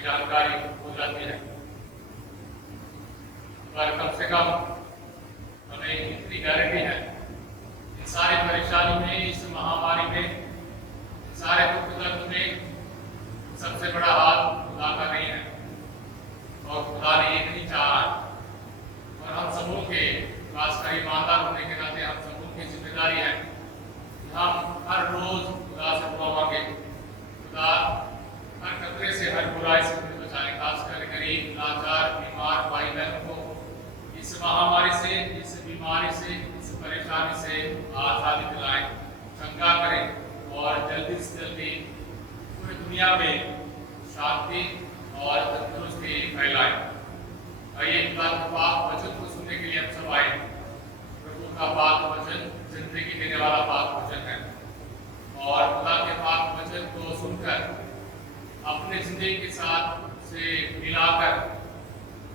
हमें जानकारी हो जाती है, पर कम से कम हमें इतनी गारंटी है इन सारी परेशानी में, इस महामारी में, इन सारे दुख दर्द में सबसे बड़ा हाथ खुदा का नहीं है और खुदा ने ये नहीं चाहा। और हम सबों के, खासकर ईमानदार होने के नाते हम सबों की जिम्मेदारी है कि हम हर रोज खुदा से दुआ मांगे, खुदा हर खतरे से, हर बुराई से हमें बचाए, खासकर गरीब, लाचार, बीमार भाई बहनों को इस महामारी से, इस बीमारी से, इस परेशानी से आजादी दिलाएं, चंगा करें और जल्दी से जल्दी पूरी दुनिया में शांति और तंदुरुस्ती फैलाएं। आइए खुदा के पाक वचन को सुनने के लिए हम सब आए। प्रभु का पाक वचन जिंदगी देने वाला पाक वचन है और खुदा के पाक वचन को सुनकर अपने जिंदगी के साथ से मिलाकर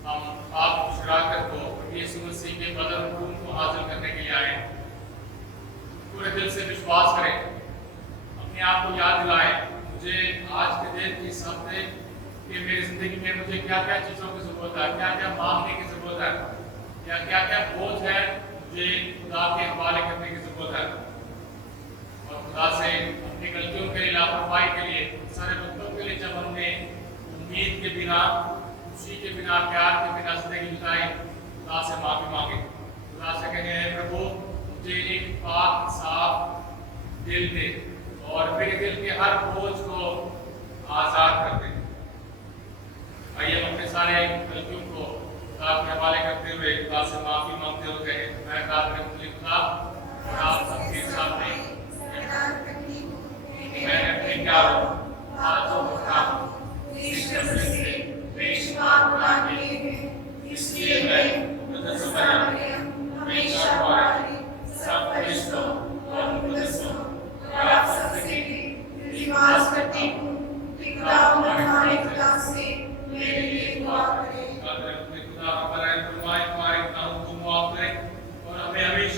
हम पाप शराकत को यीशु मसीह के बदन खून को हासिल करने के लिए आए। पूरे दिल से विश्वास करें, अपने आप को याद दिलाएं, मुझे आज के दिन इस हफ्ते कि मेरी जिंदगी में मुझे क्या क्या चीज़ों की जरूरत है, क्या क्या मांगने की जरूरत है, या क्या क्या बोझ है मुझे खुदा के हवाले करने की जरूरत है। और खुदा से अपनी गलतियों के लिए, लापरवाही के लिए, सारे वक्तों के लिए जब हमने उम्मीद के बिना, खुशी के बिना, प्यार के बिना जिंदगी बिताई, खुदा से माफी मांगे, खुदा से कहे प्रभु मुझे एक पाक साफ दिल दे और मेरे दिल के हर बोझ को आजाद कर दे। आइए हम अपने सारे गलतियों को खुदा के हवाले करते हुए खुदा से माफी मांगते हुए कहें, मैं खुदा और आप सबके सामने मैं अपने प्यारों हाथों को उठाऊं इसलिए मैं हमेशा सब फरिश्तों और मुकद्दसों और आप सबसे रिवाज करती हूँ कि खुदा हमारे खुदा से मेरे लिए दुआ करें। खुदा हमारे गुनाहों को माफ करें और हमें हमेशा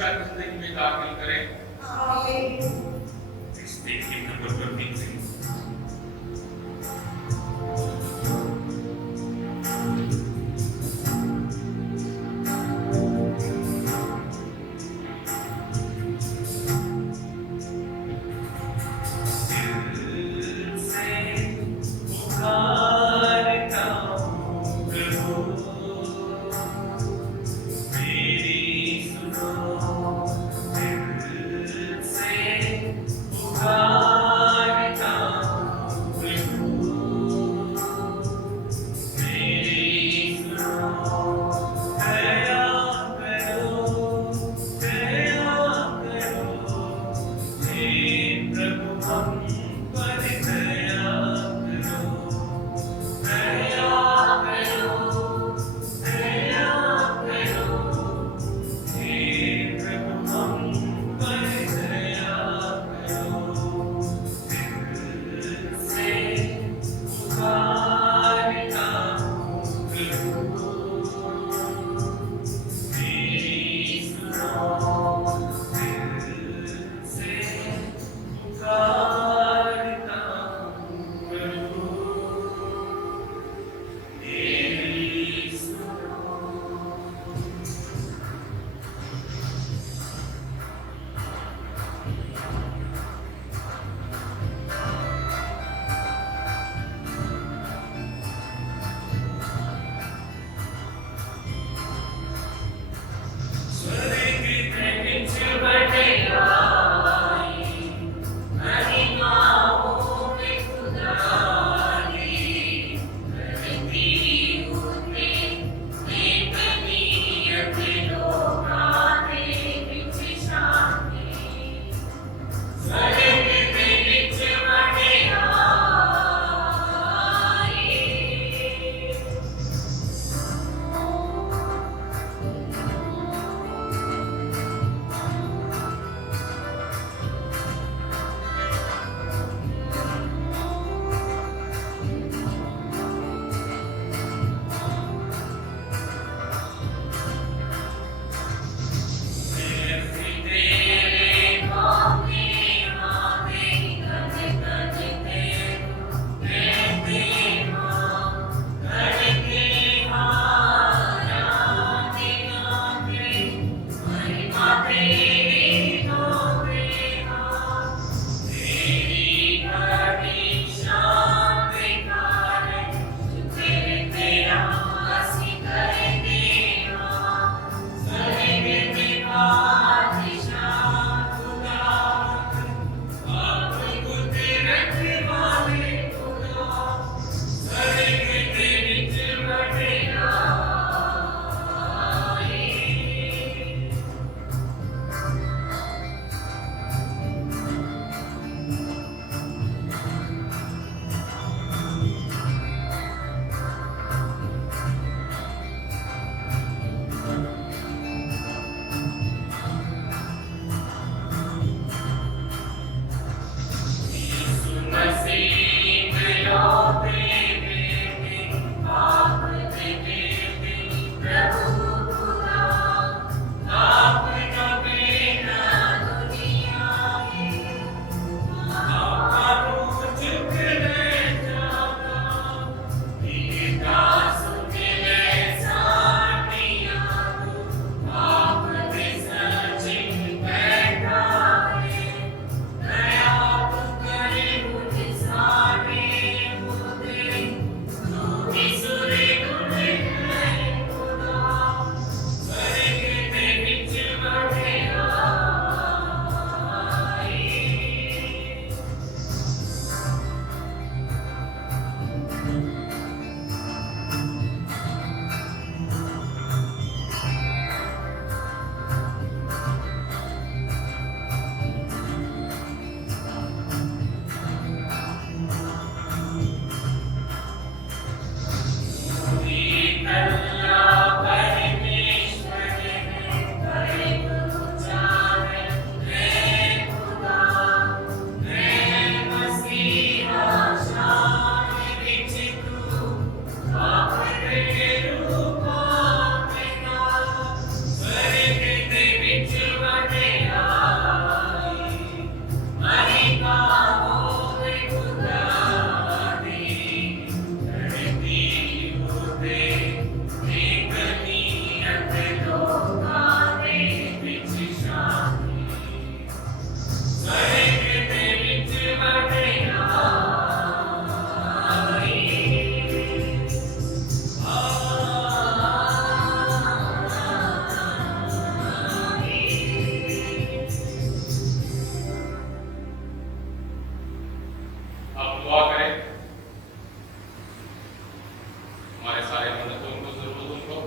हमारे सारे मददों को, जरूरतों को,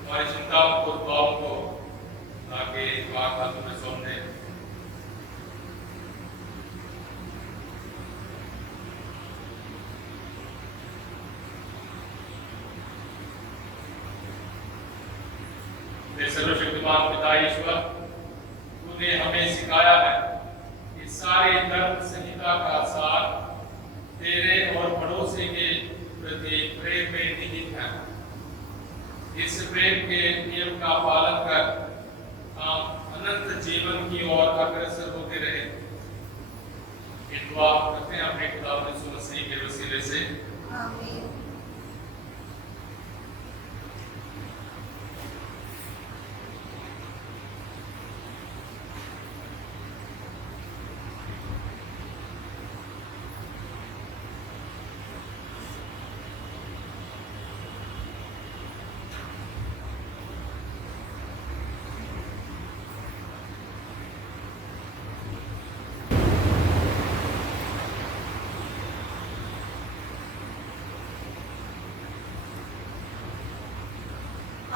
हमारी चिंताओं को, दुआओं को आगे पाक हाथों में सौंप दें। सर्वशक्तिमान पिता ईश्वर, तूने हमें सिखाया है कि सारे धर्म संहिता का सार तेरे और पड़ोसी के प्रति प्रेम में निहित है। इस प्रेम के नियम का पालन कर हम अनंत जीवन की ओर अग्रसर होते रहे। ये दुआ करते हैं अपने खुदा यीशु मसीह के वसीले से, आमीन।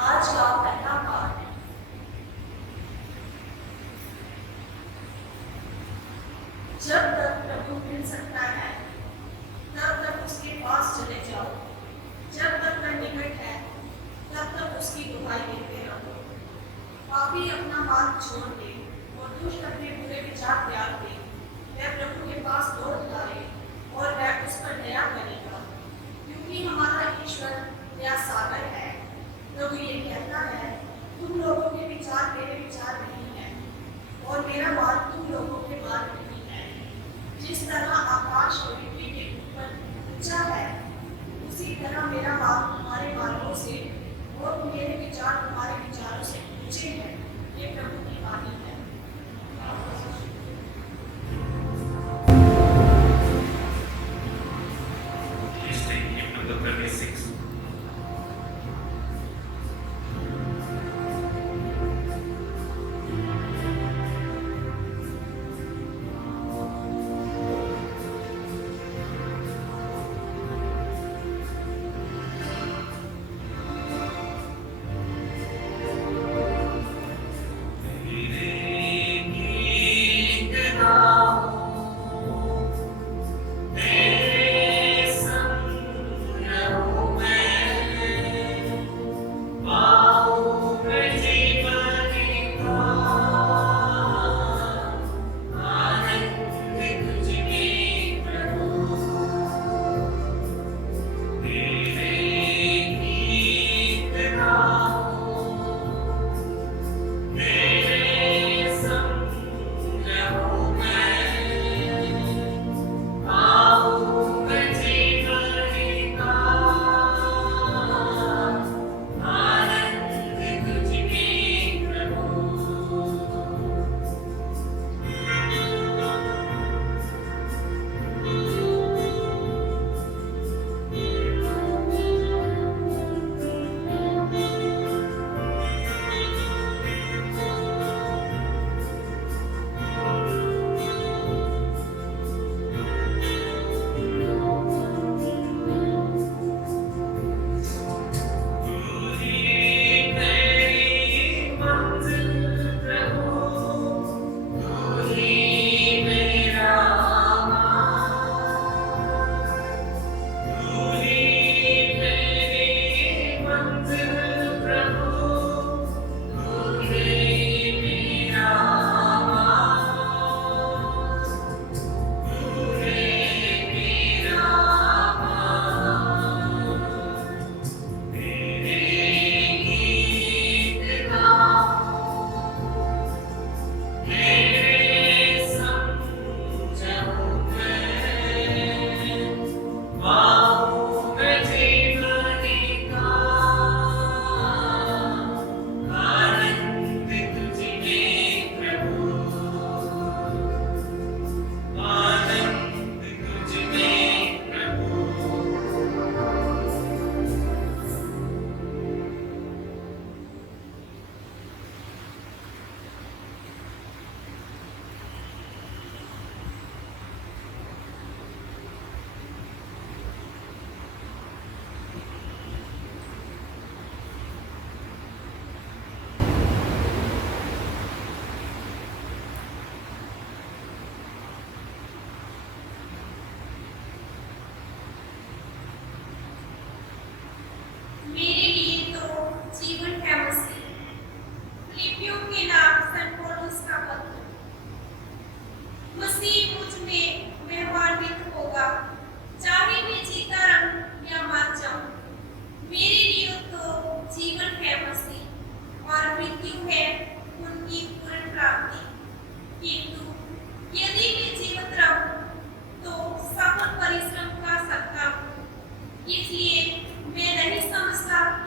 आज का पहला पाठ जब तक प्रभु मिल सकता है तब तक उसके पास चले जाओ, जब तक वह निकट है तब तक उसकी दुहाई देते रहो। पापी अपना मार्ग छोड़ दे और दुष्ट अपने बुरे विचार त्याग दे। वह प्रभु के पास दौड़ लाए और वह उस पर दया करेगा, क्योंकि हमारा ईश्वर दया सागर है। प्रभु ये कहता है, तुम लोगों के विचार मेरे विचार नहीं है और मेरा मार्ग तुम लोगों के मार्ग नहीं है। जिस तरह आकाश पृथ्वी के ऊपर ऊंचा है, उसी तरह मेरा मार्ग तुम्हारे मार्गों से और मेरे विचार तुम्हारे विचारों से ऊंचे हैं। ये प्रभु की वाणी है। Please take hymn number 36. Lead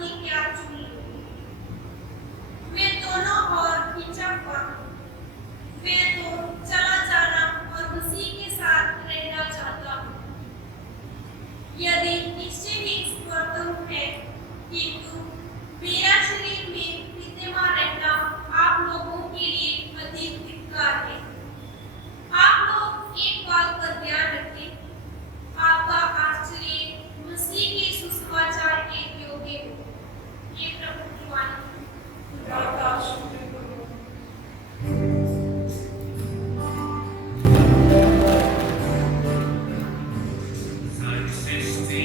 ही क्या चुन लूंगी। मैं दोनों ओर खींचा हुआ हूँ। मैं तो चला जाना और उसी के साथ रहना चाहता हूँ। यदि निश्चय ही स्वर्गदूत है, किंतु मेरा शरीर में विद्यमान रहना आप लोगों के लिए अधिक हितकर है। आप लोग एक बात पर ध्यान रखें, आपका आश्चर्य मसीह के सुसमाचार के योग्य हो। ये प्रभु की वाणी। खुदा का शुक्र करो। सारी सृष्टि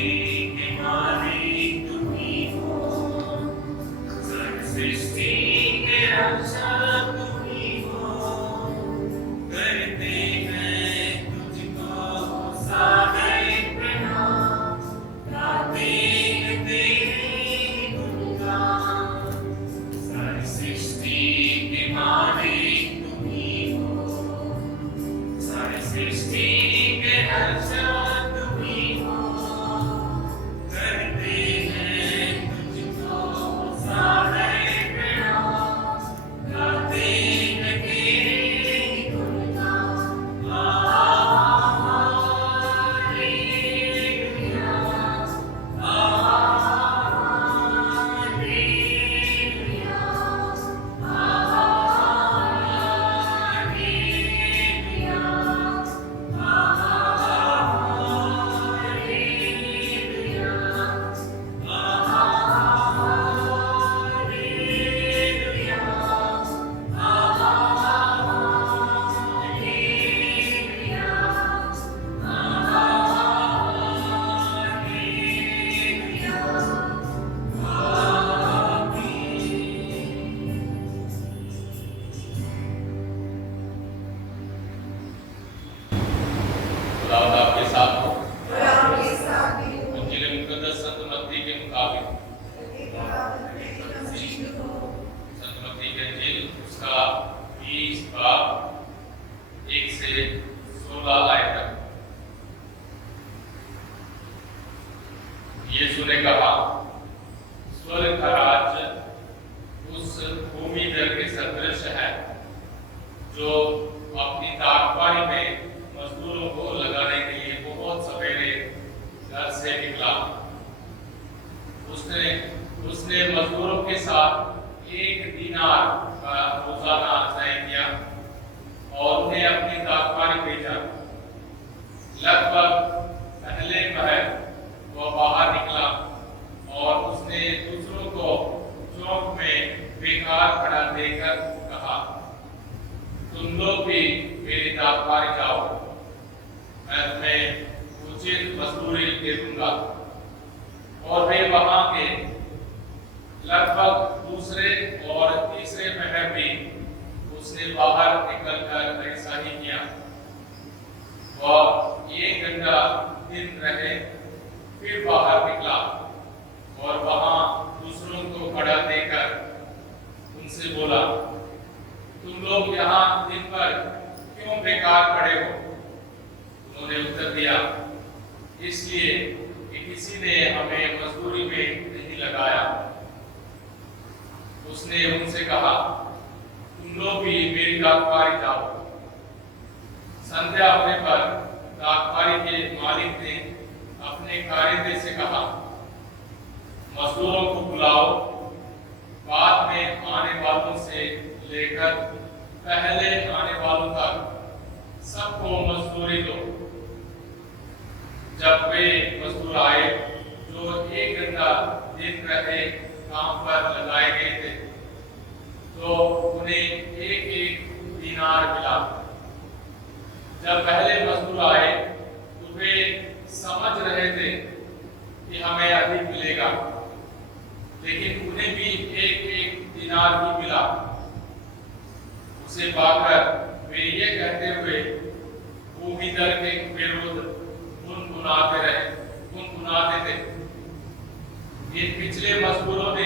के मालिक तुम ही हो, सारी सृष्टि के रक्षक तुम ही हो। करते हैं तुझको सारे प्रणाम, गाते हैं तेरी गुणगान। सारी सृष्टि के मालिक तुम ही हो, सारी सृष्टि के रक्षक तुम ही हो। करते हैं तुझको सारे प्रणाम, गाते हैं तेरी गुणगान। हालेलुया, हालेलुया, खुदावंद आपके साथ हो। और आपके साथ भी हो। इंजील मुकद्दस संत मत्ती के मुताबिक संत मत्ती के इंजील उसका 20 बाब 1 से 16 आयत तक। यीशु ने कहा, स्वर्ग का राज्य उस भूमिधर के सदृश है जो अपनी ताकवारी में मजदूरों को लगाने के लिए बहुत सवेरे घर से निकला। उसने मजदूरों के साथ 1 दिनार का रोजाना तय किया और उन्हें अपनी ताकवारी भेजा। लगभग पहले पहर वह बाहर निकला और उसने दूसरों को चौक में बेकार खड़ा देकर कहा, तुम लोग भी मेरी ताकवारी जाओ, मैं तुम्हें उचित मजदूरी दे दूंगा। और वे वहां के लगभग दूसरे और तीसरे पहर भी उसने बाहर निकलकर ऐसा ही किया। वह 1 घंटा दिन रहे, फिर बाहर निकला और वहां दूसरों को खड़ा देकर उनसे बोला, तुम लोग यहाँ दिन भर क्यों बेकार खड़े हो? उन्होंने उत्तर दिया, इसलिए कि किसी ने हमें मजदूरी में नहीं लगाया। उसने उनसे कहा, तुम लोग भी मेरी ताकवारी जाओ। संध्या होने पर ताकवारी के मालिक ने अपने कारिंदे से कहा, मजदूरों को बुलाओ, बाद में आने वालों से लेकर पहले आने वालों तक सबको मजदूरी दो। जब वे मजदूर आए जो 1 घंटा दिन रहे काम पर लगाए गए थे, तो उन्हें 1-1 दिनार मिला। जब पहले मजदूर आए तो वे समझ रहे थे कि हमें अधिक मिलेगा, लेकिन उन्हें भी 1-1 दिनार ही मिला। उसे पाकर वे ये कहते हुए भूमिधर के विरुद्ध गुनगुनाते थे, इन पिछले मजदूरों ने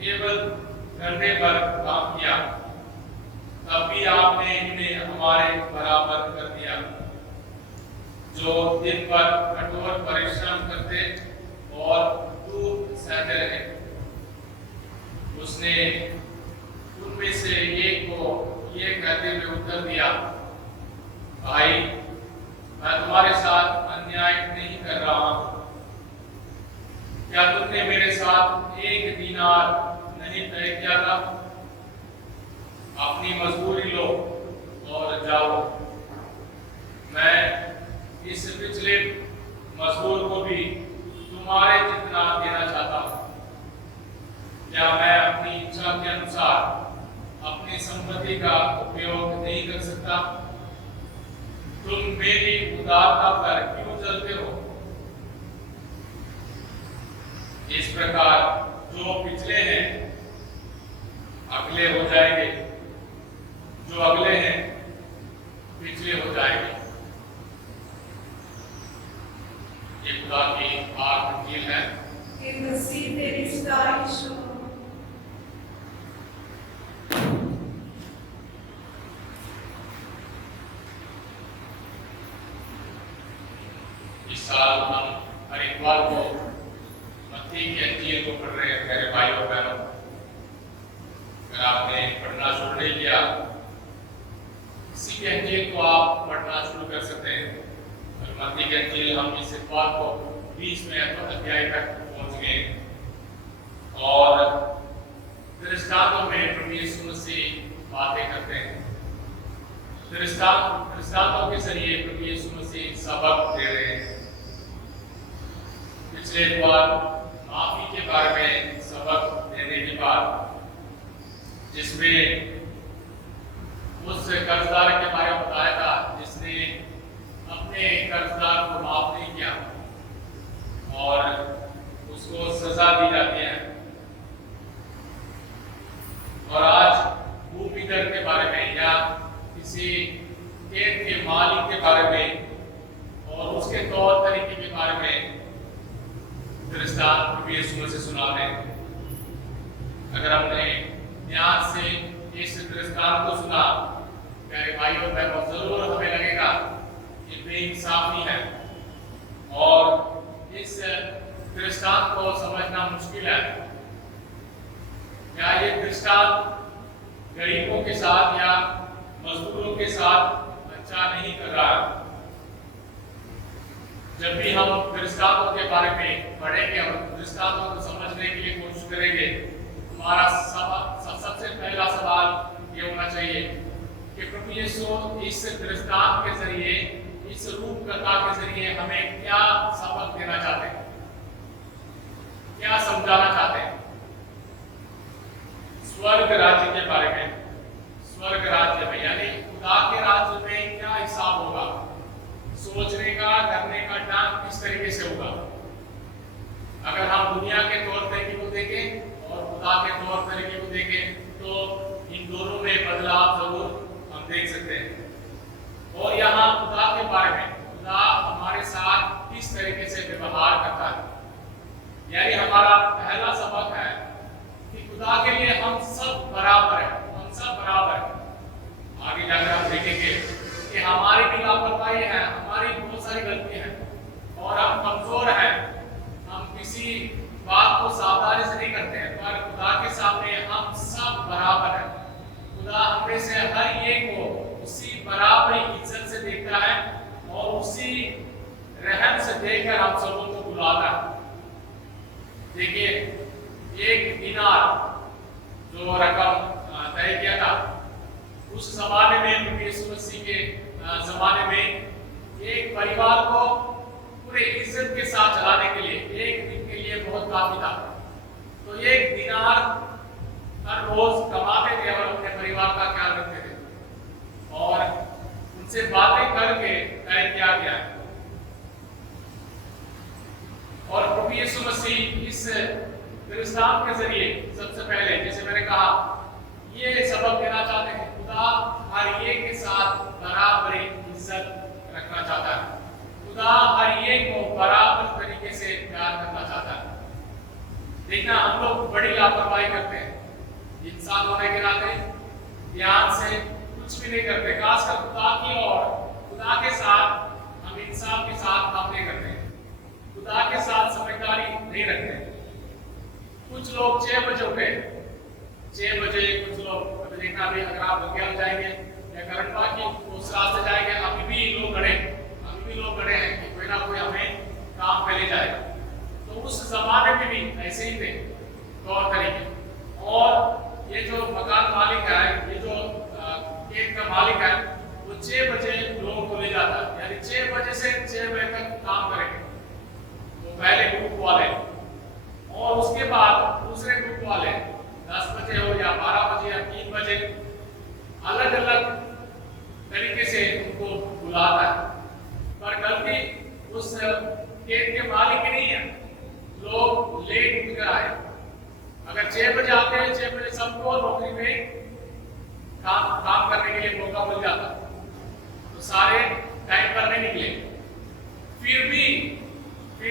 केवल घंटे पर काम किया, तब भी आपने इन्हें हमारे बराबर कर दिया, जो दिन भर कठोर परिश्रम करते और धूप सहते रहे। उसने उनमें से एक को ये कहते हुए उत्तर दिया, भाई मैं तुम्हारे साथ अन्याय नहीं कर रहा हूं। क्या तुमने मेरे साथ 1 दीनार नहीं तय किया था? अपनी मजदूरी लो और जाओ। मैं इस पिछले मजदूर को भी तुम्हारे जितना देना चाहता हूं। क्या मैं अपनी इच्छा के अनुसार अपनी संपत्ति का उपयोग नहीं कर सकता? तुम मेरी उदारता पर क्यों जलते हो? इस प्रकार जो पिछले हैं अगले हो जाएंगे, जो अगले हैं पिछले हो जाएंगे। ये खुदा की आग वकील है। कि मसीह तेरी सताइश हो। इस साल हम हर इतवार को मत्ती की अंजील को पढ़ रहे हैं मेरे भाइयों और बहनों। अगर आपने पढ़ना शुरू नहीं किया, इसी की अंजील को आप पढ़ना शुरू कर सकते हैं। और मत्ती की अंजील हम इस इतवार को 20वें अध्याय तक पहुंच गए और दृष्टांतों में प्रभु यीशु मसीह बातें करते हैं। दृष्टांतों के जरिए प्रभु यीशु मसीह सबक दे रहे हैं। पिछले बार माफी के बारे में सबक देने के बाद, जिसमें उस कर्जदार के बारे में बताया था जिसने अपने कर्जदार को माफ नहीं किया और उसको सजा दी जाती है। और आज भूमिधर के बारे में या किसी खेत के मालिक के बारे में और उसके तौर तरीके के बारे में दृष्टांत प्रभु यीशु मसीह सुना रहे हैं। अगर हमने ध्यान से इस दृष्टांत को सुना, प्यारे भाइयों बहनों, जरूर हमें लगेगा ये बेइंसाफी है और इस दृष्टांत को समझना मुश्किल है। क्या ये दृष्टांत गरीबों के साथ या मजदूरों के साथ अच्छा नहीं कर रहा है? जब भी हम दृष्टांतों के बारे में पढ़ेंगे और दृष्टांतों को समझने के लिए कोशिश करेंगे, हमारा सबसे पहला सवाल ये होना चाहिए कि प्रभु यीशु इस दृष्टांत के जरिए, इस रूपकथा के जरिए हमें क्या सबक देना चाहते हैं, क्या समझाना चाहते हैं? स्वर्ग राज्य के बारे में, स्वर्ग राज्य में यानी खुदा के राज्य में क्या हिसाब होगा, सोचने का, करने का ढंग किस तरीके से होगा। अगर हम दुनिया के तौर तरीके को देखें और खुदा के तौर तरीके को देखें तो इन दोनों में बदलाव जरूर हम देख सकते हैं। और यहाँ खुदा के बारे में, खुदा हमारे साथ किस तरीके से व्यवहार करता है, यानी हमारा पहला सबक है कि खुदा के लिए हम सब बराबर हैं, हम सब बराबर हैं। आगे जाकर हम देखेंगे कि हमारी भी लापरवाही है, हमारी बहुत सारी गलती है और हम कमजोर हैं, हम किसी बात को सावधानी से नहीं करते हैं, पर खुदा के सामने हम सब बराबर हैं। खुदा हमें से हर एक को उसी बराबरी इज्जत से देखता है और उसी रहम से देखकर हम सबों को बुलाता है। देखिए, 1 दिनार जो रकम तय किया था, उस जमाने में प्रभु यीशु मसीह के जमाने में एक परिवार को पूरे इज्जत के साथ चलाने के लिए 1 दिन के लिए बहुत काफी था। तो 1 दिनार हर रोज कमाते थे और अपने परिवार का ख्याल रखते थे और उनसे बातें करके तय किया गया। और प्रभु यीशु मसीह इस दृष्टांत के जरिए सबसे पहले, जैसे मैंने कहा, ये सबक देना चाहते हैं। खुदा हर एक के साथ बराबरी इज्जत रखना चाहता है। खुदा हर एक को बराबर तरीके से प्यार करना चाहता है। देखना, हम लोग बड़ी लापरवाही करते हैं, इंसान होने के नाते ध्यान से कुछ भी नहीं करते, खासकर खुदा की और खुदा के साथ हम इंसान के साथ काम नहीं करते, खुदा के साथ समझदारी नहीं रखते। कुछ लोग 6 बजे उठे 6 बजे कुछ लोग अभी देखना भी अगर आप बंगाल जाएंगे या करंडा की उस रास्ते जाएंगे, अभी भी लोग खड़े हैं कि कोई ना कोई हमें काम पे ले जाएगा। तो उस जमाने में भी ऐसे ही थे तौर तरीके। और ये जो मकान मालिक है, ये जो खेत का मालिक है, वो 6 बजे लोगों को ले जाता है, यानी 6 बजे से 6 बजे तक काम करेंगे तो पहले ग्रुप वाले, और उसके बाद दूसरे ग्रुप वाले 10 बजे हो या 12 बजे या 3 बजे अलग अलग तरीके से उनको बुलाता है। पर गलती उस खेत के मालिक की नहीं है, लोग लेट उठ कर आए। अगर 6 बजे आते हैं, 6 बजे सबको नौकरी में काम करने के लिए मौका मिल जाता, तो सारे टाइम पर नहीं निकले। फिर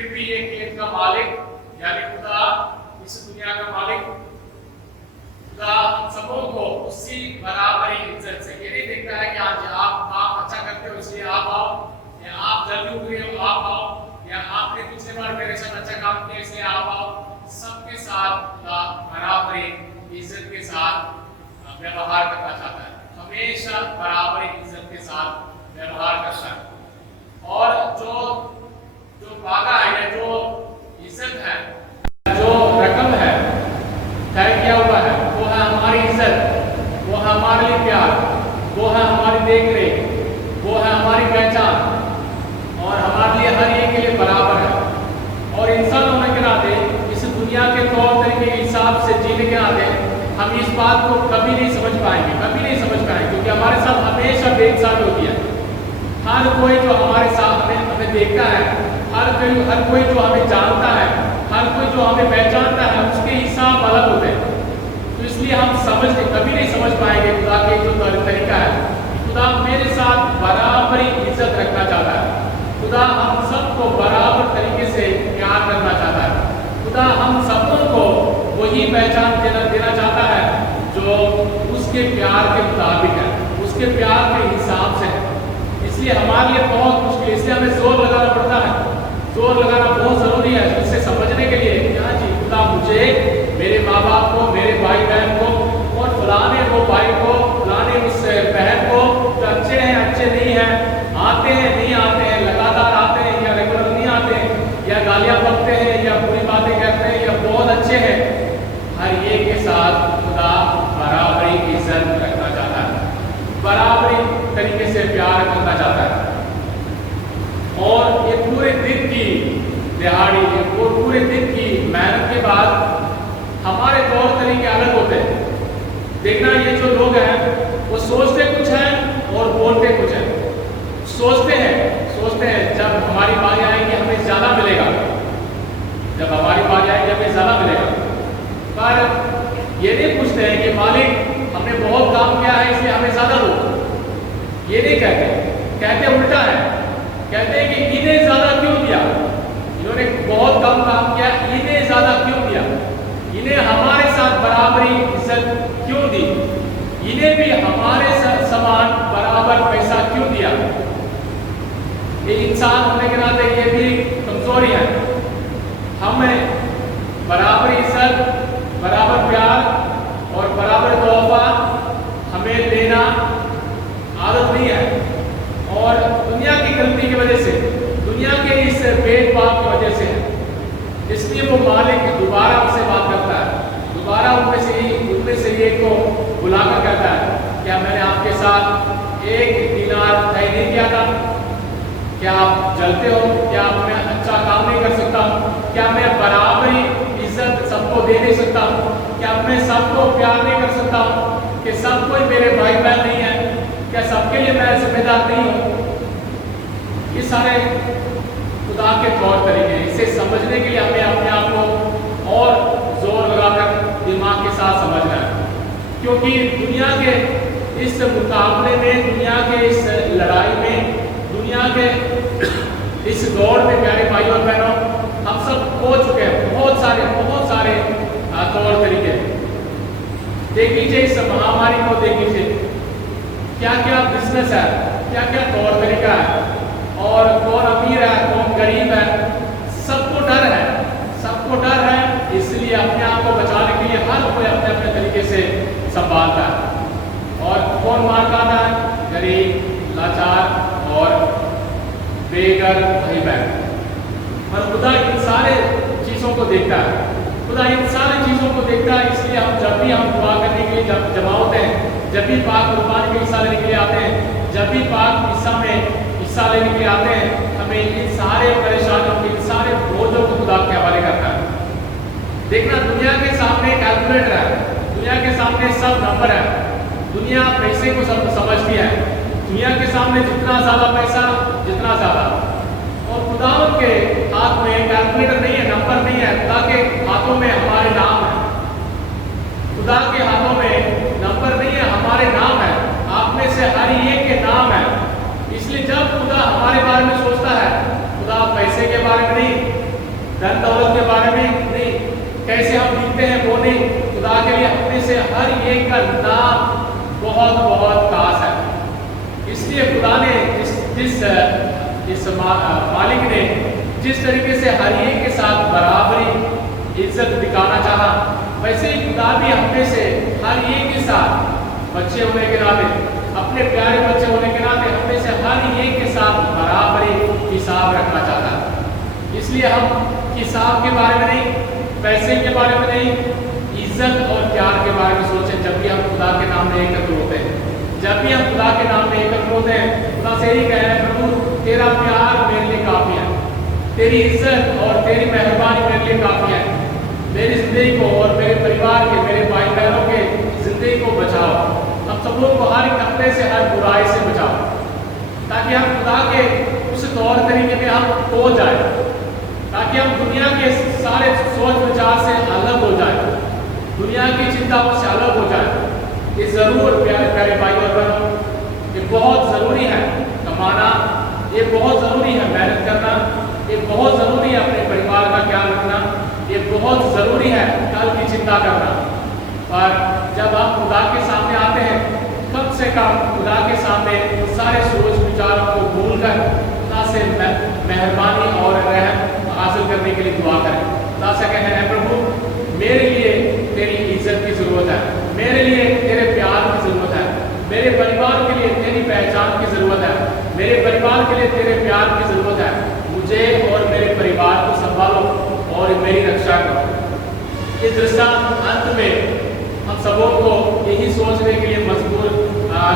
भी ये खेत का मालिक यानी खुदा, इस दुनिया का मालिक खुदा सबों को उसी बराबरी इज्जत से, ये नहीं देखता है कि आज आप काम अच्छा करते हो इसलिए आप आओ, या आप जल्दी उठ रहे हो आप आओ, या आपने पिछले बार मेरे साथ अच्छा काम किया इसलिए आप आओ। सबके साथ बराबरी इज्जत के साथ व्यवहार करना चाहता है, हमेशा बराबरी इज्जत के साथ व्यवहार करता है। और जो वादा है या जो इज्जत है, जो रकम है तय किया हुआ है, वो है हमारी इज्जत, वो है हमारे लिए प्यार, वो है हमारी देखरेख, वो है हमारी पहचान, और हमारे लिए हर एक के लिए बराबर है। और इंसान होने के नाते, इस दुनिया के तौर तरीके के हिसाब से जीने के नाते हम इस बात को कभी नहीं समझ पाएंगे, क्योंकि हमारे साथ हमेशा बेइंसाफी होती है। हर कोई जो हमारे साथ हमें देखता है, हर कोई जो हमें जानता है, हर कोई जो हमें पहचानता है, उसके हिसाब अलग होते हैं। तो इसलिए हम कभी नहीं समझ पाएंगे खुदा के जो तरीका है। खुदा मेरे साथ बराबरी इज्जत रखना चाहता है, खुदा हम सबको बराबर तरीके से प्यार करना चाहता है, खुदा हम सबों को वही पहचान देना चाहता है जो उसके प्यार के मुताबिक है, उसके प्यार के हिसाब से है। इसलिए हमारे लिए बहुत मुश्किल, इसलिए हमें जोर लगाना पड़ता है, जोर लगाना बहुत जरूरी है इसे समझने के लिए। क्या जी खुदा मुझे, मेरे माँ बाप को, मेरे भाई बहन को, और फलाने वो भाई को, फलाने उस बहन को जो अच्छे हैं अच्छे नहीं हैं, आते हैं नहीं आते हैं, लगातार आते हैं या रेगुलर नहीं आते हैं, या गालियाँ बकते हैं या बुरी बातें कहते हैं या बहुत अच्छे हैं, हर एक के साथ खुदा बराबरी की इज्जत रखना चाहता है, बराबरी तरीके से प्यार करना चाहता है। और ये पूरे दिन की दिहाड़ी, ये पूरे दिन की मेहनत के बाद हमारे तौर तरीके अलग होते हैं। देखना ये जो लोग हैं वो सोचते कुछ हैं और बोलते कुछ हैं। सोचते हैं जब हमारी बारी आएगी हमें ज़्यादा मिलेगा, जब हमारी बारी आएगी हमें ज़्यादा मिलेगा, पर ये नहीं पूछते हैं कि मालिक हमने बहुत काम किया है इसलिए हमें ज़्यादा दो। ये नहीं कहते उल्टा है, कहते हैं कि इन्हें ज़्यादा क्यों दिया, इन्होंने बहुत कम काम किया, इन्हें ज़्यादा क्यों दिया, इन्हें हमारे साथ बराबरी इज्जत क्यों दी, इन्हें भी हमारे समान बराबर पैसा क्यों दिया। ये इंसान होने के नाते ये भी कमजोरी है। हमें बराबर इज्जत, बराबर प्यार और बराबर तोहफा हमें देना आदत नहीं है। और दुनिया की गलती की वजह से, दुनिया के इस भेदभाव की वजह से, इसलिए वो मालिक दोबारा उनसे बात करता है, दोबारा उनमें से एक को बुलाकर कहता है, क्या मैंने आपके साथ 1 दीनार तय नहीं किया था? क्या आप जलते हो? क्या मैं अच्छा काम नहीं कर सकता? क्या मैं बराबरी इज्जत सबको दे नहीं सकता? क्या मैं सबको प्यार नहीं कर सकता? कि सब कोई मेरे भाई बहन नहीं है? क्या सबके लिए मैं जिम्मेदार नहीं हूँ? ये सारे खुदा के तौर तरीके, इसे समझने के लिए हमें अपने आप को और जोर लगाकर दिमाग के साथ समझना है। क्योंकि दुनिया के इस मुकाबले में, दुनिया के इस लड़ाई में, दुनिया के इस दौड़ में प्यारे भाई और बहनों, हम सब खो चुके हैं बहुत सारे तौर तरीके। देख लीजिए इस महामारी को, देख लीजिए क्या क्या बिजनेस है, क्या क्या तौर तरीका है, और कौन अमीर है कौन गरीब है, सबको डर है, इसलिए अपने आप को बचाने के लिए हर कोई अपने अपने तरीके से संभालता है। और कौन मार खाता है? गरीब, लाचार और बेघर भाई बहन। और खुदा इन सारे चीज़ों को देखता है। खुदा इन सारी चीज़ों को देखता है। इसलिए हम जब भी हम दुआ करने के लिए जब जमा होते हैं, जब भी पाक कुर्बानी में हिस्सा लेने के लिए आते हैं, जब भी पाक हिस्सा में हिस्सा लेने के लिए आते हैं, हमें इन सारे परेशानियों के, इन सारे बोझों को खुदा के हवाले करता है। देखना, दुनिया के सामने कैलकुलेटर है, दुनिया के सामने सब नंबर है, दुनिया पैसे को सब समझती है, दुनिया के सामने जितना ज़्यादा पैसा जितना ज़्यादा। और खुदावंद के हाथ में कैलकुलेटर नहीं है, नंबर नहीं है, खुदा के हाथों में हमारे नाम है। खुदा के हाथों में नंबर नहीं है, हमारे नाम है। आप में से हर एक के नाम है। इसलिए जब खुदा हमारे बारे में सोचता है, खुदा पैसे के बारे में नहीं, धन दौलत के बारे में नहीं, कैसे हम दिखते हैं वो नहीं, खुदा के लिए अपने से हर एक का नाम बहुत बहुत खास है। इसलिए खुदा ने इस मालिक ने जिस तरीके से हर एक के साथ बराबरी इज्जत दिखाना चाहा, वैसे ही खुदा भी अपने से हर एक के साथ बच्चे होने के नाते, अपने प्यारे बच्चे होने के नाते अपने से हर एक के साथ बराबरी हिसाब रखना चाहता है। इसलिए हम हिसाब के बारे में नहीं, पैसे के बारे में नहीं, इज्जत और प्यार के बारे में सोचें जब भी हम खुदा के नाम में एकत्र होते हैं। जब भी हम खुदा के नाम में एकत्र होते हैं, खुदा से यही कह रहे हैं, प्रभु तेरा प्यार मेरे लिए काफ़ी है, तेरी इज्जत और तेरी मेहरबानी मेरे लिए काफ़ी है। मेरी ज़िंदगी को और मेरे परिवार के, मेरे भाई बहनों के ज़िंदगी को बचाओ। हम सब लोग को हर खतरे से, हर बुराई से बचाओ, ताकि हम खुदा के उस तौर तरीके में हम खो जाए, ताकि हम दुनिया के सारे सोच विचार से अलग हो जाए, दुनिया की चिंताओं से अलग हो जाए। ये ज़रूर प्यारे प्यारे भाई और बहनों, ये बहुत ज़रूरी है कमाना, ये बहुत ज़रूरी है मेहनत करना, ये बहुत ज़रूरी है अपने परिवार का ख्याल रखना, ये बहुत ज़रूरी है कल की चिंता करना। पर जब हम खुदा के सामने आते हैं, कम से कम खुदा के सामने सारे सोच विचारों को भूल कर खुदा से मेहरबानी और रहम हासिल करने के लिए दुआ करें। खुदा से कहते हैं, प्रभु मेरे लिए तेरी इज्जत की ज़रूरत है, मेरे लिए तेरे प्यार की ज़रूरत है, मेरे परिवार के लिए तेरी पहचान की ज़रूरत है, मेरे परिवार के लिए तेरे प्यार की ज़रूरत है। मुझे और मेरे परिवार को संभालो और मेरी रक्षा करो। इस दृष्टांत अंत में हम सबों को यही सोचने के लिए मजबूर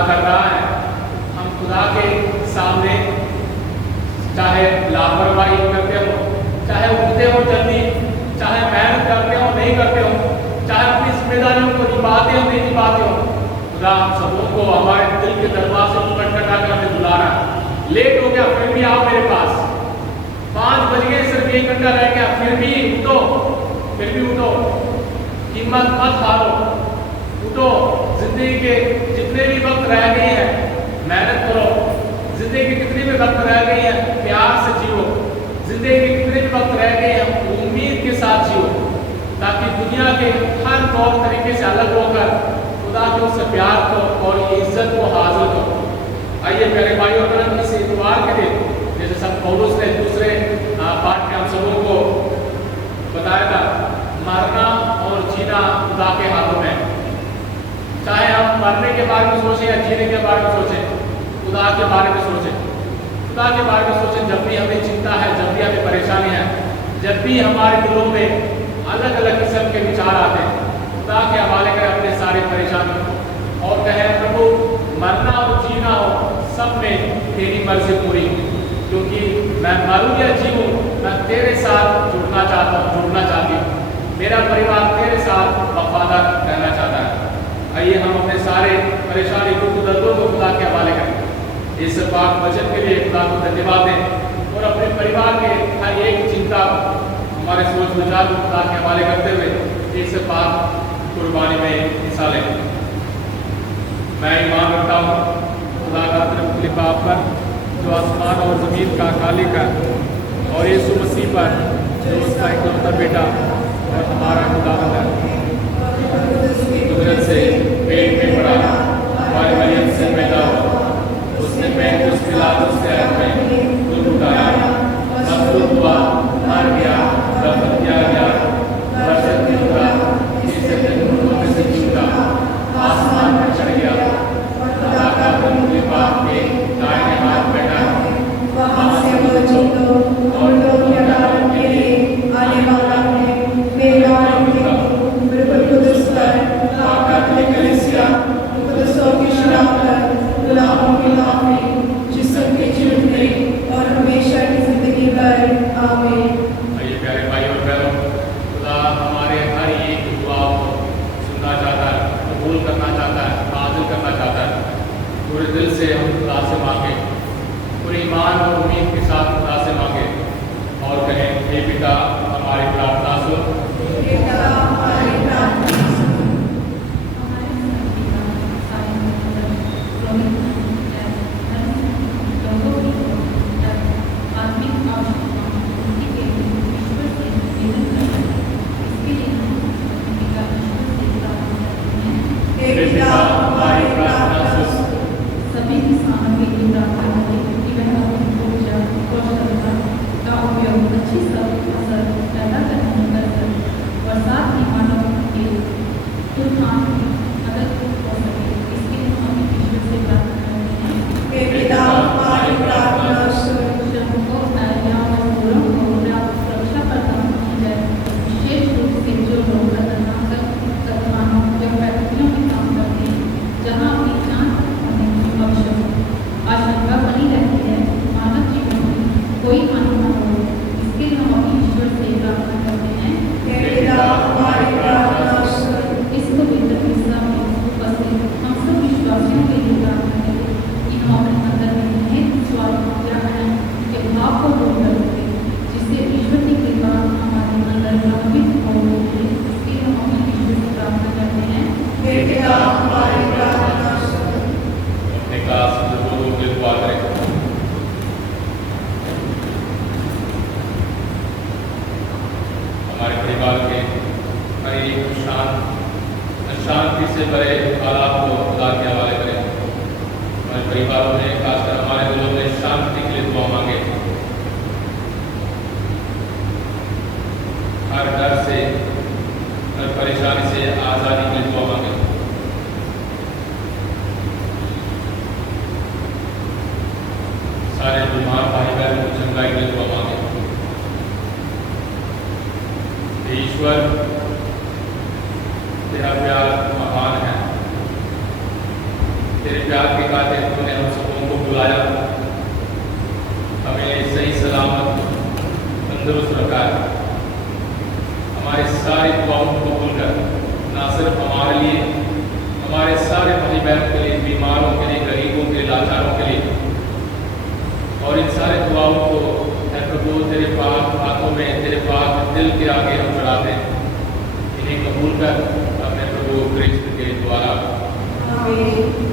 कर रहा है। हम खुदा के सामने चाहे लापरवाही करते हो, चाहे उठते हो जल्दी, चाहे मेहनत करते हो नहीं करते हो, चाहे अपनी जिम्मेदारियों को निभाते हो नहीं निभाते हो, खुदा हम सबों को हमारे दिल के दरवाजे को खटखटा कर हमें बुला रहा है। लेट हो गया फिर भी आओ मेरे पास, 5 बज गए सिर्फ 1 घंटा रह गया फिर भी उठो, फिर भी उठो, हिम्मत मत हारो, उठो। जिंदगी के जितने भी वक्त रह गए हैं मेहनत करो, जिंदगी के कितने भी वक्त रह गए हैं प्यार से जियो, जिंदगी के कितने भी वक्त रह गए हैं उम्मीद के साथ जियो, ताकि दुनिया के हर तौर तरीके से अलग होकर खुदा के उस प्यार को और इज्जत को हासिल करो। आइए प्यारे भाई और बहन, इस इतवार के दिन जैसे सब पौलुस ने दूसरे पाठ में हम सबों को बताया था, मरना और जीना खुदा के हाथों में। चाहे हम मरने के बारे में सोचें या जीने के बारे में सोचें, खुदा के बारे में सोचें, खुदा के बारे में सोचें। जब भी हमें चिंता है, जब भी हमें परेशानी है, जब भी हमारे दिलों में अलग अलग किस्म के विचार आते हैं, खुदा के हवाले करें अपने सारे परेशानियों को और कहें, प्रभु मरना हो जीना हो सब में तेरी मर्जी पूरी, क्योंकि मैं मरूं या जीऊं मैं तेरे साथ जुड़ना चाहता हूँ, जुड़ना चाहती हूँ। मेरा परिवार तेरे साथ वफादार रहना चाहता है। आइए हम अपने सारे परेशानी दुख दर्दों को खुदा के हवाले करें। इस पाक वचन के लिए खुदा को धन्यवाद दें और अपने परिवार के हर एक चिंता हमारे सोच विचार को खुदा के हवाले करते हुए इस पाक कुर्बानी में हिस्सा लें। मैं ईमान रखता हूँ खुदा का तरफ बाप पर जो आसमान और ज़मीन का खालिक है और यीशु मसीह पर जो उसका इकलौता बेटा और हमारा खुदावंद है, कुदरत से पेट में पड़ा, हमारे मरियम से पैदा हुआ, उसने पैंतीस पिलातुस से दूध उठाया, मजबूत हुआ, मर गया, दफन किया गया, बरसत में उठा, तीसरे दिन मुर्दों में से जी उठा, आसमान पिता हमारी प्रार्थना सुन। सभी किसानों के लिए प्रार्थना करें कि वह अपनी ऊर्जा कौशलता का उपयोग अच्छी फसल पैदा करने में कर सके और साथ ही मानव के उत्थान में मदद हो सके। इसके लिए हम अपने ईश्वर से प्रार्थना करते हैं। हे पिता हमारी प्रार्थना सुन। श्रमिकों या मजदूरों को पर्याप्त सुरक्षा प्रदान की जाए, विशेष रूप से जो लोग कारखानों या फैक्ट्रियों में काम करते हैं जहाँ अपनी जान होने की आशंका बनी रहती है, मानव जीवन में कोई हानि न हो। इसके लिए हम अपने ईश्वर से प्रार्थना करते हैं। हे पिता हमारी प्रार्थना सुन। इस पवित्र हिस्सा में उपस्थित हम सब विश्वासियों के लिए प्रार्थना करें कि हम अपने अंदर में निहित स्वार्थ या अहम के भाव को दूर कर सकें, जिससे ईश्वर की कृपा हमारे अंदर प्रभावित हो सके। इसके लिए हम अपने ईश्वर से प्रार्थना करते हैं। हे पिता हमारी प्रार्थना सुन। अपने क्लास बुजुर्गों के दुआ करें। हमारे परिवार के कई शांति से भरे हालात को खुदा के हवाले करें। हमारे परिवारों में खासकर हमारे दिलों में शांति के लिए दुआ मांगे। हर डर से हर परेशानी से आज़ादी के लिए दुआ मांगे। सारे बीमार भाई बहन को चंगाई के लिए दुआ मांगे। ईश्वर तेरा प्यार महान है। तेरे प्यार के खातिर तूने हम सबों को बुलाया, हमें सही सलामत तंदुरुस्त रखा है। हमारे सारी दुआओं को कबूल कर, ना सिर्फ हमारे लिए, हमारे सारे भाई बहन के लिए, बीमारों के लिए, गरीबों के लिए, लाचारों के लिए, और इन सारे दुआओं को है प्रभु तेरे पाक हाथों में, तेरे पाक दिल के आगे हम चढ़ाते हैं। इन्हें कबूल कर अपने प्रभु कृष्ण के द्वारा। आमीन।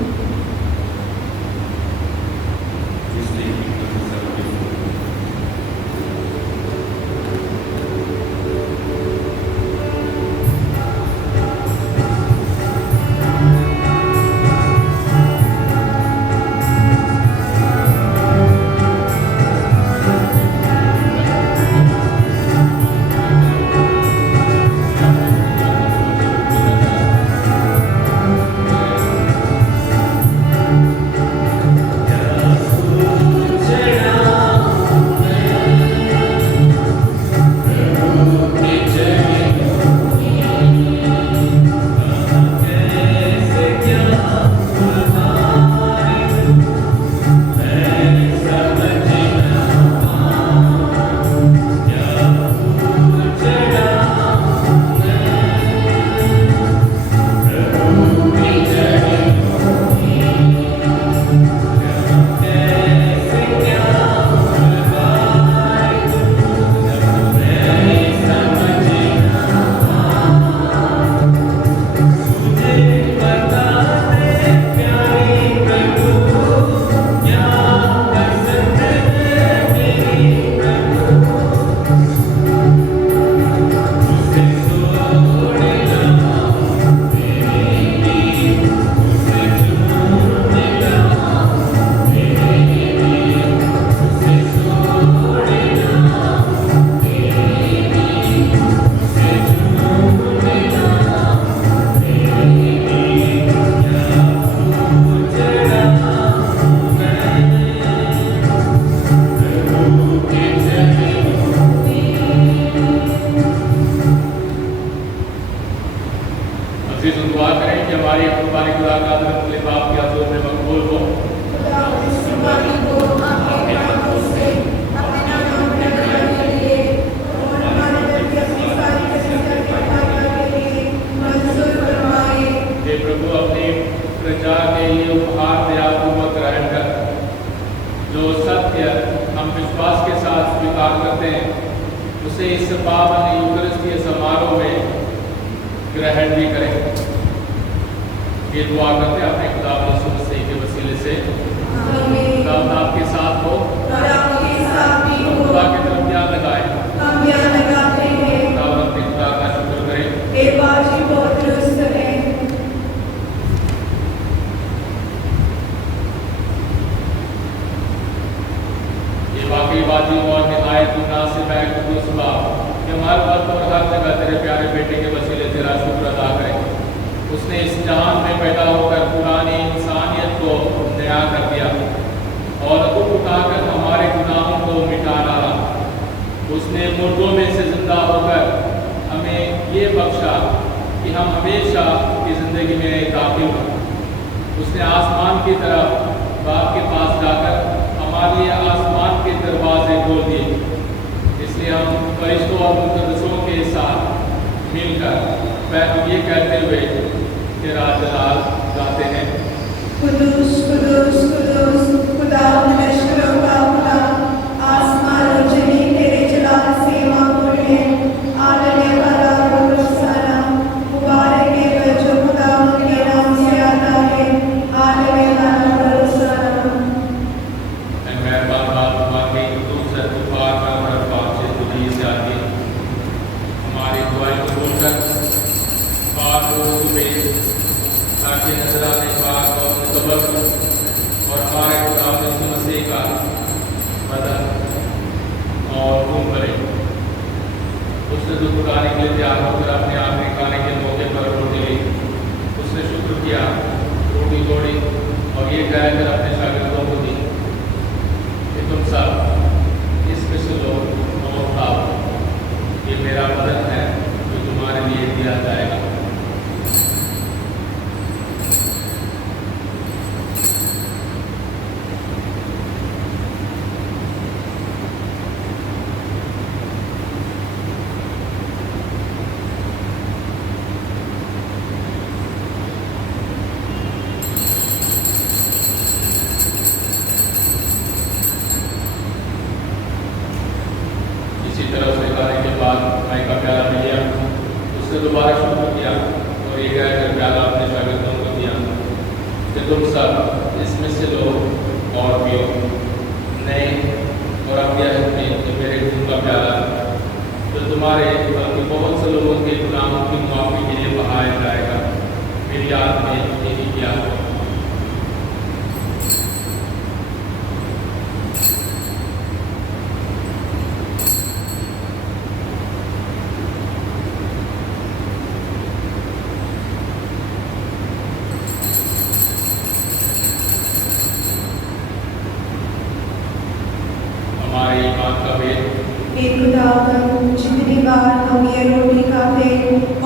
उसे इस पावन यूकरिस्तीय समारोह में ग्रहण भी करें। ये दुआ करते हैं अपने खुदा यीशु मसीह के वसीले से। खुदा आपके साथ हो, खुदा की तरफ ध्यान लगाएं। खुदा अपने खुदा का शुक्र करें। पैदा होकर पुरानी इंसानियत को नया कर दिया और उठाकर हमारे गुनाहों को मिटा डाला। उसने मुर्दों में से जिंदा होकर हमें ये बख्शा कि हम हमेशा की ज़िंदगी में दाखिल हों। उसने आसमान की तरफ बाप के पास जाकर हमारे लिए आसमान के दरवाजे खोल दिए। इसलिए हम फरिश्तों और मुक़द्दसों के साथ मिलकर हम ये कहते हुए तेरा जलाल गाते हैं। कुदूस कुदूस कुदूस खुदा लश्करों का खुदा, आसमान और ज़मीन तेरे जलाल से मामूर है। आलने वाला रुह सलाम, मुबारक है वह जो खुदा के नाम से आता है। आलने वाला रुह सलाम। मेहरबान बाप मांगे दूसरे तूफान का बर्फान से तुझी से आती हमारी दुआएं कबूल कर पाक तुम्हें ताकि नजराने पाक और मुतबर और हमारे खुदा यीशु मसीह का बदन और खून भरे। उसने दुख उठाने के लिए तैयार होकर अपने आखिरी खाने के मौके पर रोटी ली। उसने शुक्र किया, रोटी तोड़ी और ये कहकर अपने शागिर्दों को दी कि तुम सब इसमें से लो और खाओ, ये मेरा बदन है जो तुम्हारे लिए दिया जाएगा। इसी तरह से खाने के बाद मैं का प्याला लिया, उसने दोबारा शुक्र किया और ये कहकर प्याला अपने शागिर्दों को दिया कि तुम सब इसमें से लो और पियो। नए और अव्यय में जो मेरे खून का प्याला जो तुम्हारे बल्कि बहुत से लोगों के गुनाहों की माफी के लिए बहाया जाएगा। मेरी याद में यही किया। हमारे ईमान का वेद हे खुदावन, जितनी बार हम ये रोटी खाते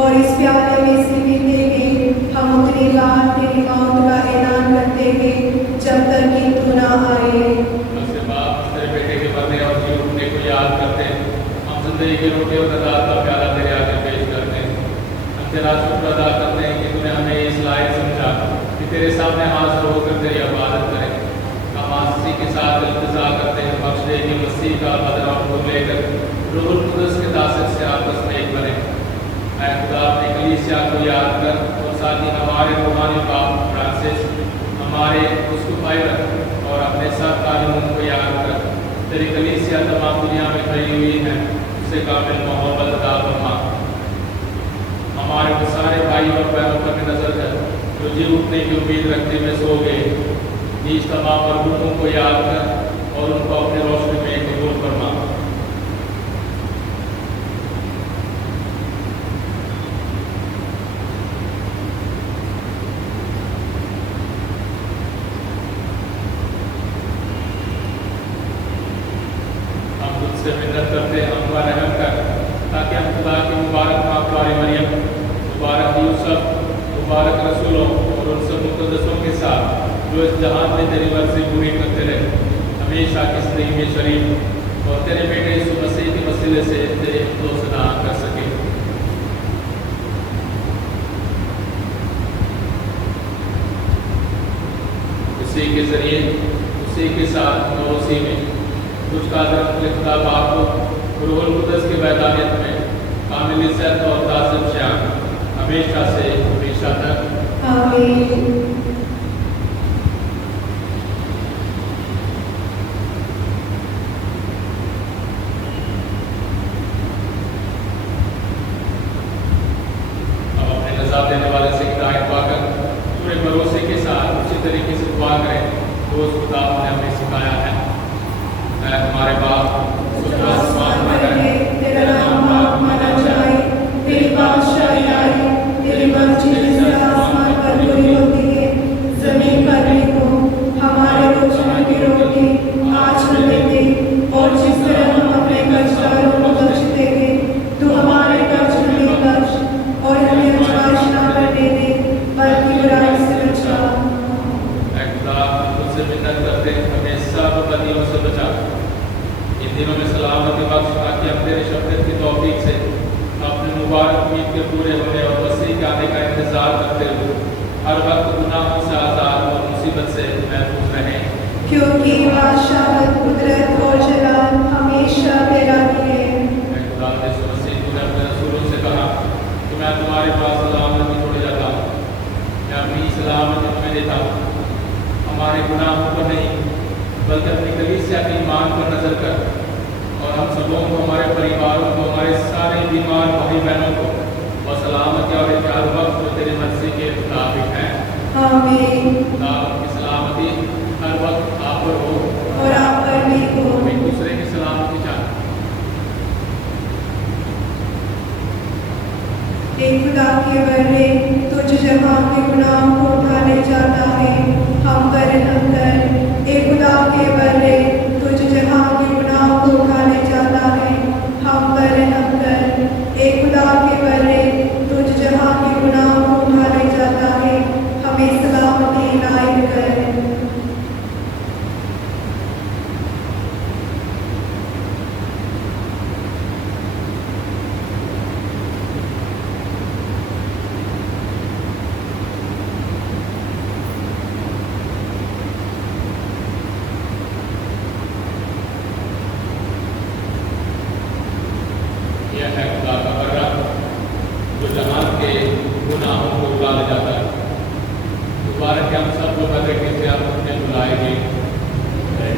और इस प्याले में से पीते हैं, हम उतनी बार तेरी मौत का ऐलान करते हैं जब तक कि तू ना आए। उसके बाद तेरे बेटे के मरने और जी उठने को याद करते हैं। हम जिंदगी की रोटी और रात का प्याला तेरे आगे पेश करते हैं। हम तेरा शुक्र अदा करते हैं कि तूने हमें इस लायक समझा कि तेरे सामने हाजिर होकर तेरी इबादत करें। हम आसी के साथ इंतजार करते हैं बख्श दे कि मसीह का बदन और खून लेकर रूहुल कुद्दुस के तासीर से आपस में एक बने। ऐ खुदा अपनी कलीसिया को याद कर और साथ ही हमारे रूहानी बाप फ्रांसिस, हमारे उसको पाइलट और अपने सब कानून को याद कर तेरी कलीसिया तमाम दुनिया में फैली हुई है, उससे कामिल मोहब्बत अता फरमा। हमारे वो सारे भाई और बहनों पर नजर कर जो जी उठने की उम्मीद रखते हुए सो गए। नीच तमाम मरहूमों को याद कर और उनको अपने रोशनी में कबूल फरमा। हम तुझसे मिन्नत करते हैं, हम पर रहम कर ताकि हम खुदा की मुबारक माँ प्यारी मरियम, मुबारक यूसुफ, मुबारक रसूलों और उन सब मुक़द्दसों के साथ जो इस जहान में तेरी मर्ज़ी पूरी करते रहे, हमेशा की ज़िंदगी में शरीफ और तेरे बेटे यीशु मसीह के वसीले से तेरे दोस्त अदा कर सके। उसी के जरिए, उसी के साथ और उसी में तुझका खुदा बाप को रूहुल कुद्दुस की वैदानियत में कामिल इज़्ज़त और ताज़िम शान हमेशा से हमेशा तक आमीन। देने वाले से हिदायत पाकर पूरे भरोसे के साथ उसी तरीके से दुआ करें जो उस खुदा ने हमें सिखाया है। ऐ हमारे बाप जो आसमान में है, तेरा नाम पाक माना जाए, तेरी बादशाही आए, तेरी मर्जी जैसे आसमान पर पूरी होती क्योंकि बादशाहत, कुदरत और जलाल हमेशा तेरा ही है। मैं खुदा के से तूने अपने रसूलों से कहा कि मैं तुम्हारे पास सलामती छोड़ जाता हूँ, मैं अपनी सलामती तुम्हें देता हूँ। हमारे गुनाहों पर नहीं बल्कि अपनी कलीसिया के ईमान पर नजर कर, और हम सबों को, हमारे परिवारों को, हमारे सारे बीमार भाई बहनों को और सलामती और हर वक्त जो तेरे मर्जी के मुताबिक हैं। आमीन। खुदा की सलामती हर वक्त आप पर हो और आप पर भी हो। हम एक दूसरे की सलामती चाहते हे खुदा के बररे, तुझ जहाँ के गुनाहों को उठा ले जाता है, हम पर रहम कर। हे खुदा के बररे, तुझ जहाँ के गुनाहों को उठा ले जाता है, हम पर रहम कर। हे खुदा के बररे, तुझ जहाँ के गुनाहों को उठा ले जाता है, हमें सलामती इनायत कर। यह है खुदा का बर्रा जो जहां के गुनाहों को उठा ले जाता है। दोबारा के हम सब लोग तरीके से आप अपने बुलाएंगे।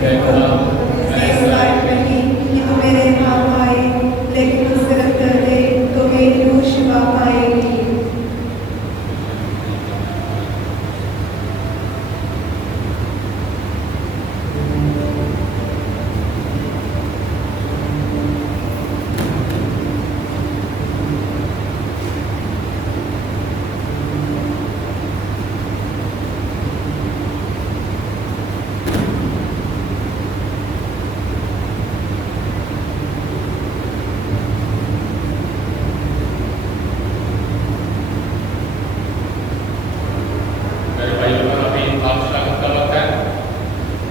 है खुदा, मैं इस लायक नहीं कि तू मेरे काम आए, लेकिन तू सिर्फ कर दे तो मेरी रूह शिफा पाएगी। मेरे भाइयों और अभी पाक स्वागत का वक्त है।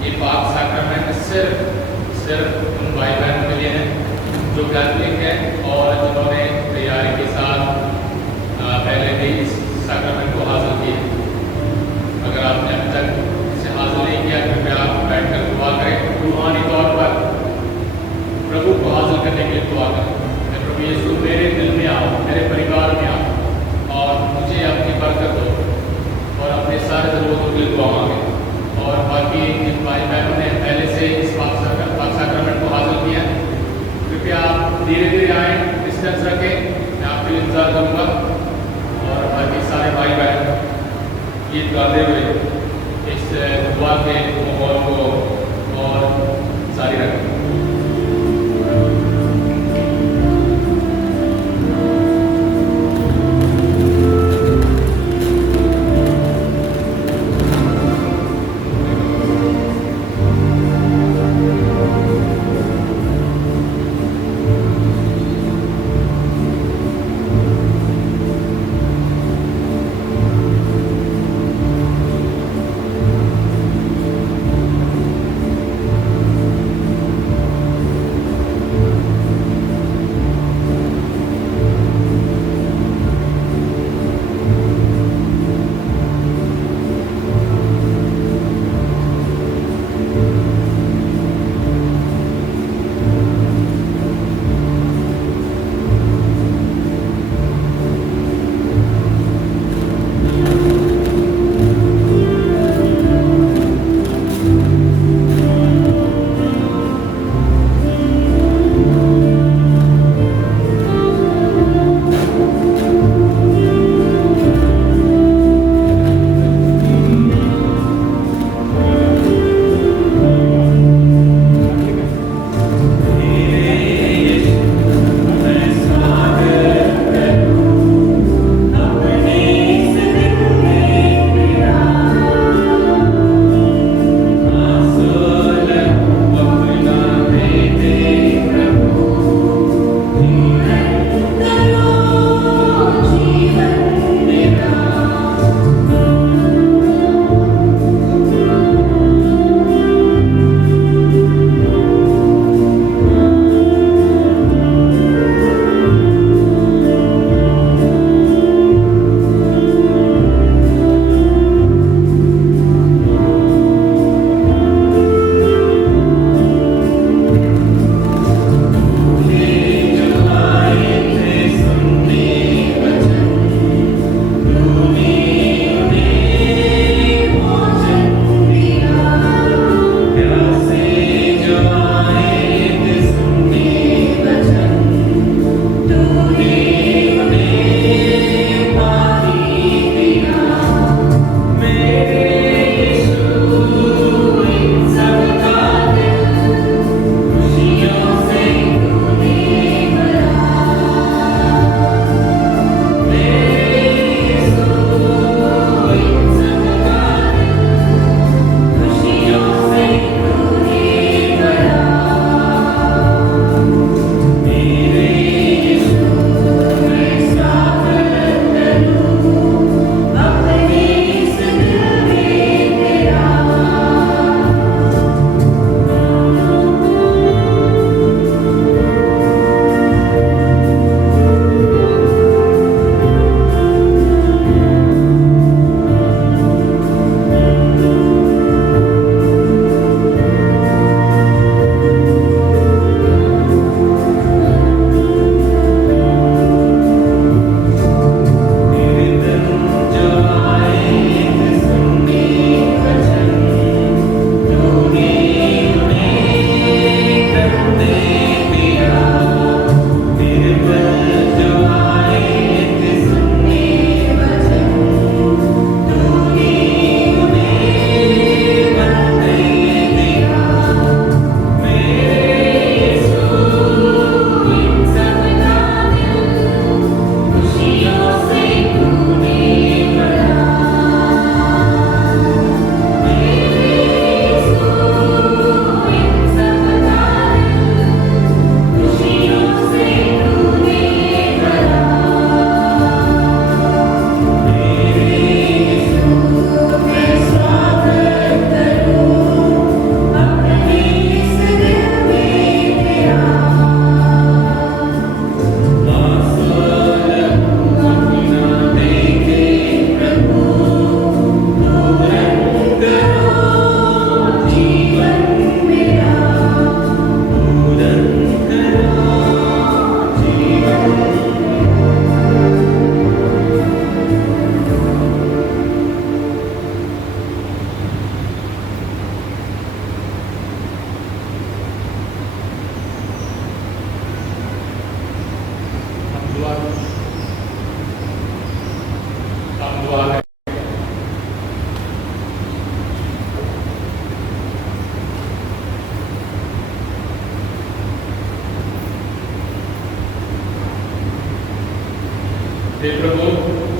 ये पाक सैक्रामेंट सिर्फ उन भाई बहनों के लिए है जो कैथोलिक हैं और जिन्होंने तैयारी के साथ पहले भी इस सैक्रामेंट को हासिल किया। अगर आपने अभी तक इसे हासिल नहीं किया, कृपया आप बैठकर दुआ करें। रूहानी तौर पर प्रभु को हासिल करने के लिए दुआ करें। प्रभु यीशु, मेरे दिल में आओ, मेरे परिवार में आओ और मुझे अपनी बरकत दो, और अपने सारे ज़रूरतों के लिए दुआ मांगे। और बाकी जिन भाई बहनों ने पहले से इस पाक सैक्रामेंट को हासिल किया, कृपया आप धीरे धीरे आएँ, डिस्टेंस रखें, मैं आपके लिए इंतजार करूँगा। और बाकी सारे भाई बहन गीत गाते हुए इस दुआ के माहौल को और जारी रखें।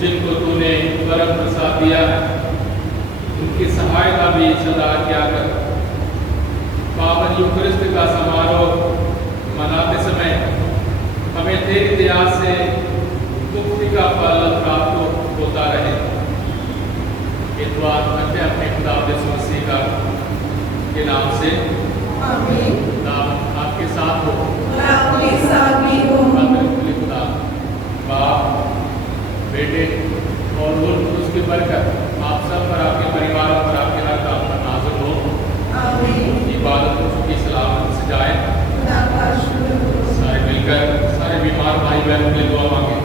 जिनको तूने वरम प्रसाद दिया है उनकी सहायता भी सदा किया कर। पावन यूक्रिस्ट का समारोह मनाते समय हमें तेरी दया से मुक्ति का फल प्राप्त होता रहे। ये दुआ करते हैं अपने खुदा यीशु मसीह का के नाम से। आमीन। खुदा आपके साथ हो और आपके साथ भी हो। खुदा बाप बेटे और उसकी बरकत आप सब पर, आपके परिवारों पर, आपके हर काम पर नाज़िल हो। आमीन। इबादत की सलामत से जाए। खुदा का शुक्र हो। सारे मिलकर सारे बीमार भाई बहन के लिए दुआ मांगे।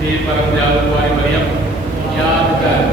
हे परम दयालु कुंवारी मरियम, याद कर